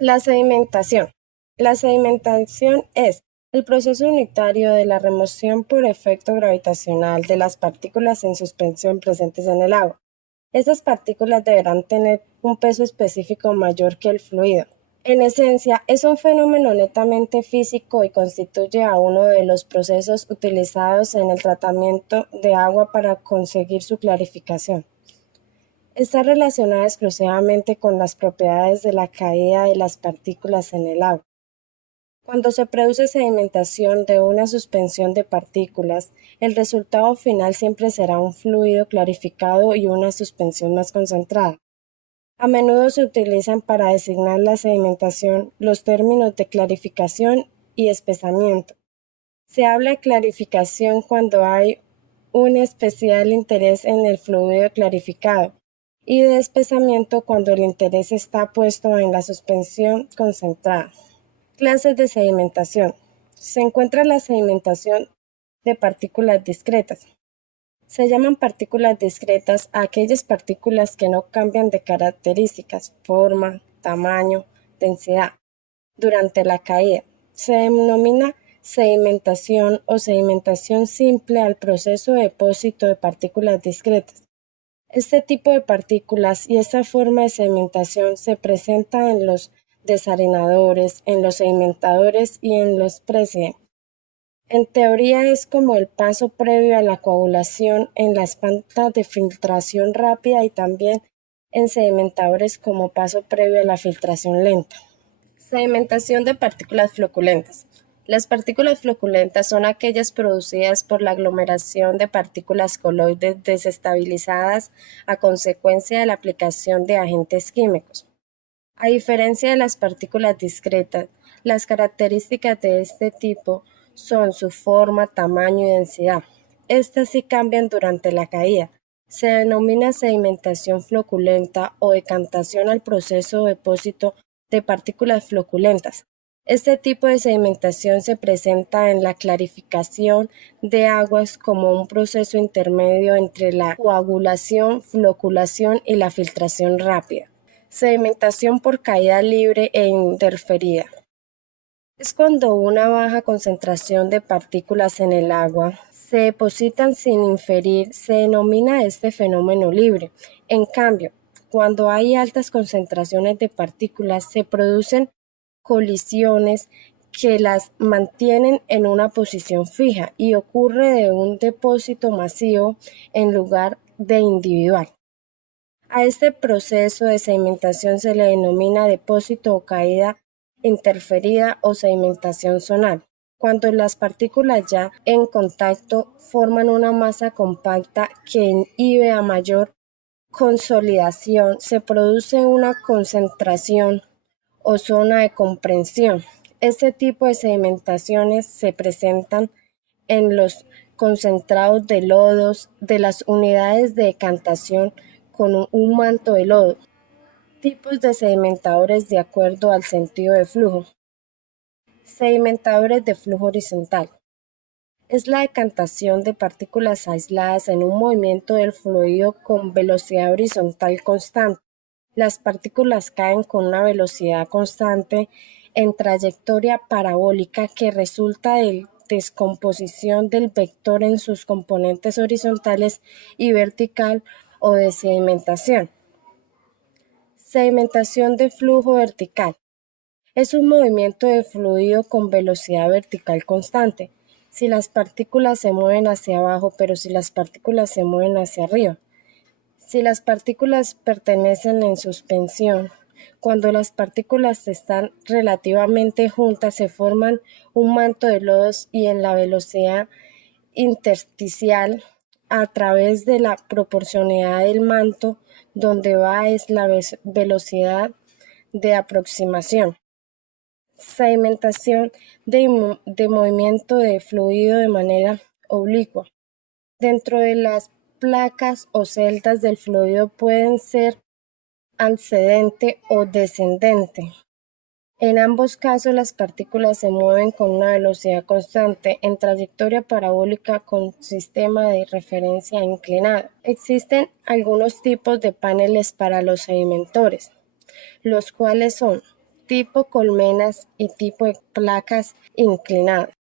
La sedimentación. La sedimentación es el proceso unitario de la remoción por efecto gravitacional de las partículas en suspensión presentes en el agua. Estas partículas deberán tener un peso específico mayor que el fluido. En esencia, es un fenómeno netamente físico y constituye a uno de los procesos utilizados en el tratamiento de agua para conseguir su clarificación. Está relacionada exclusivamente con las propiedades de la caída de las partículas en el agua. Cuando se produce sedimentación de una suspensión de partículas, el resultado final siempre será un fluido clarificado y una suspensión más concentrada. A menudo se utilizan para designar la sedimentación los términos de clarificación y espesamiento. Se habla de clarificación cuando hay un especial interés en el fluido clarificado y de espesamiento cuando el interés está puesto en la suspensión concentrada. Clases de sedimentación. Se encuentra la sedimentación de partículas discretas. Se llaman partículas discretas a aquellas partículas que no cambian de características, forma, tamaño, densidad durante la caída. Se denomina sedimentación o sedimentación simple al proceso de depósito de partículas discretas. Este tipo de partículas y esta forma de sedimentación se presenta en los desarenadores, en los sedimentadores y en los presidentes. En teoría es como el paso previo a la coagulación en las plantas de filtración rápida y también en sedimentadores como paso previo a la filtración lenta. Sedimentación de partículas floculentas. Las partículas floculentas son aquellas producidas por la aglomeración de partículas coloides desestabilizadas a consecuencia de la aplicación de agentes químicos. A diferencia de las partículas discretas, las características de este tipo son su forma, tamaño y densidad. Estas sí cambian durante la caída. Se denomina sedimentación floculenta o decantación al proceso de depósito de partículas floculentas. Este tipo de sedimentación se presenta en la clarificación de aguas como un proceso intermedio entre la coagulación, floculación y la filtración rápida. Sedimentación por caída libre e interferida. Es cuando una baja concentración de partículas en el agua se depositan sin inferir, se denomina este fenómeno libre. En cambio, cuando hay altas concentraciones de partículas, se producen colisiones que las mantienen en una posición fija y ocurre de un depósito masivo en lugar de individual. A este proceso de sedimentación se le denomina depósito o caída interferida o sedimentación zonal. Cuando las partículas ya en contacto forman una masa compacta que inhibe a mayor consolidación, se produce una concentración o zona de compresión. Este tipo de sedimentaciones se presentan en los concentrados de lodos de las unidades de decantación con un manto de lodo. Tipos de sedimentadores de acuerdo al sentido de flujo. Sedimentadores de flujo horizontal. Es la decantación de partículas aisladas en un movimiento del fluido con velocidad horizontal constante. Las partículas caen con una velocidad constante en trayectoria parabólica que resulta de descomposición del vector en sus componentes horizontales y vertical o de sedimentación. Sedimentación de flujo vertical. Es un movimiento de fluido con velocidad vertical constante, si las partículas se mueven hacia abajo, pero si las partículas se mueven hacia arriba. Si las partículas permanecen en suspensión, cuando las partículas están relativamente juntas se forman un manto de lodos y en la velocidad intersticial a través de la proporcionalidad del manto donde va es la velocidad de aproximación. Sedimentación de movimiento de fluido de manera oblicua. Dentro de las placas o celdas del fluido pueden ser ascendente o descendente. En ambos casos las partículas se mueven con una velocidad constante en trayectoria parabólica con sistema de referencia inclinado. Existen algunos tipos de paneles para los sedimentadores, los cuales son tipo colmenas y tipo de placas inclinadas.